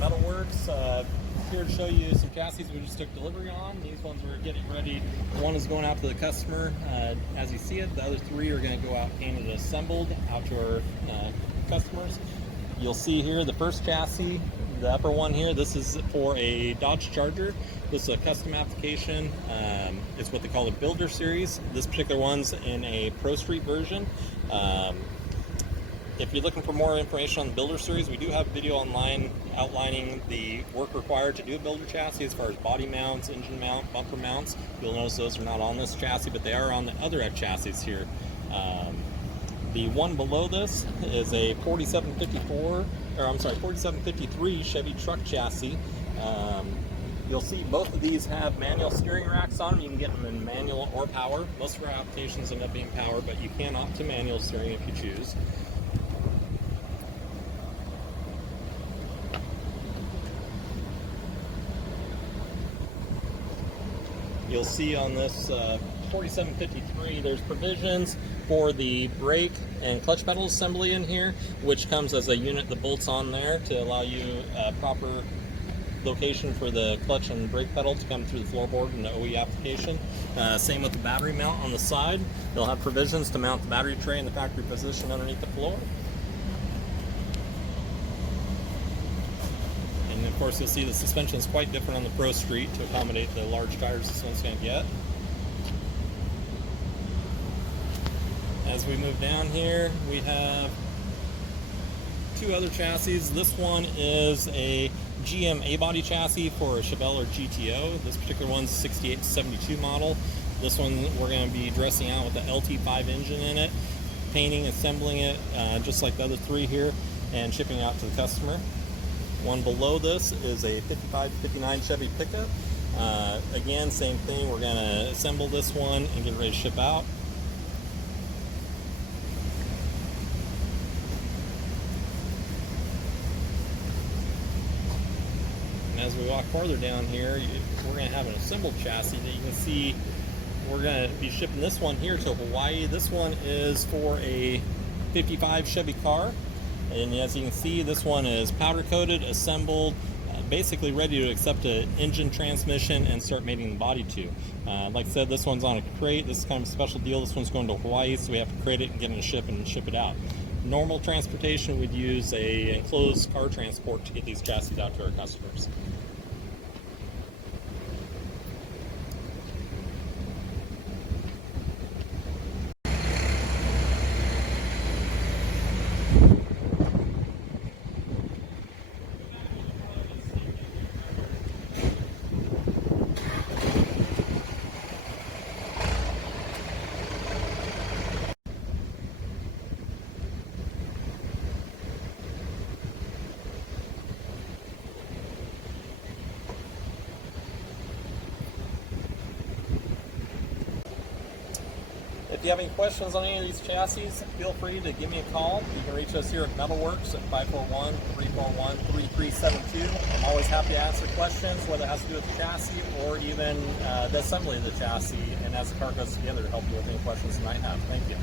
MetalWorks. Here to show you some chassis we just took delivery on. These ones we're getting ready. One is going out to the customer as you see it. The other three are going to go out painted and assembled out to our customers. You'll see here the first chassis, the upper one here, this is for a Dodge Charger. This is a custom application. It's what they call a Builder Series. This particular one's in a Pro Street version. If you're looking for more information on the Builder Series, we do have a video online outlining the work required to do a Builder chassis as far as body mounts, engine mount, bumper mounts. You'll notice those are not on this chassis, but they are on the other chassis here. The one below this is a 4753 Chevy truck chassis. You'll see both of these have manual steering racks on them. You can get them in manual or power. Most of our applications end up being power, but you can opt to manual steering if you choose. You'll see on this 4753 there's provisions for the brake and clutch pedal assembly in here, which comes as a unit that bolts on there to allow you a proper location for the clutch and brake pedal to come through the floorboard in the OE application. Same with the battery mount on the side. They'll have provisions to mount the battery tray in the factory position underneath the floor. And of course you'll see the suspension is quite different on the Pro Street to accommodate the large tires this one's going to get. As we move down here, we have two other chassis. This one is a GM A-body chassis for a Chevelle or GTO. This particular one's 68-72 model. This one we're going to be dressing out with the LT5 engine in it, painting, assembling it just like the other three here, and shipping it out to the customer. One below this is a 55-59 Chevy pickup. Again, same thing. We're going to assemble this one and get ready to ship out. And as we walk farther down here, we're going to have an assembled chassis that you can see. We're going to be shipping this one here to Hawaii. This one is for a 55 Chevy car. And as you can see, this one is powder coated, assembled, basically ready to accept an engine, transmission, and start mating the body to. Like I said, this one's on a crate. This is kind of a special deal. This one's going to Hawaii, so we have to crate it and get it in a ship and ship it out. Normal transportation, we'd use a enclosed car transport to get these chassis out to our customers. If you have any questions on any of these chassis, feel free to give me a call. You can reach us here at MetalWorks at 541-341-3372. I'm always happy to answer questions, whether it has to do with the chassis or even the assembly of the chassis, and as the car goes together, to help you with any questions you might have. Thank you.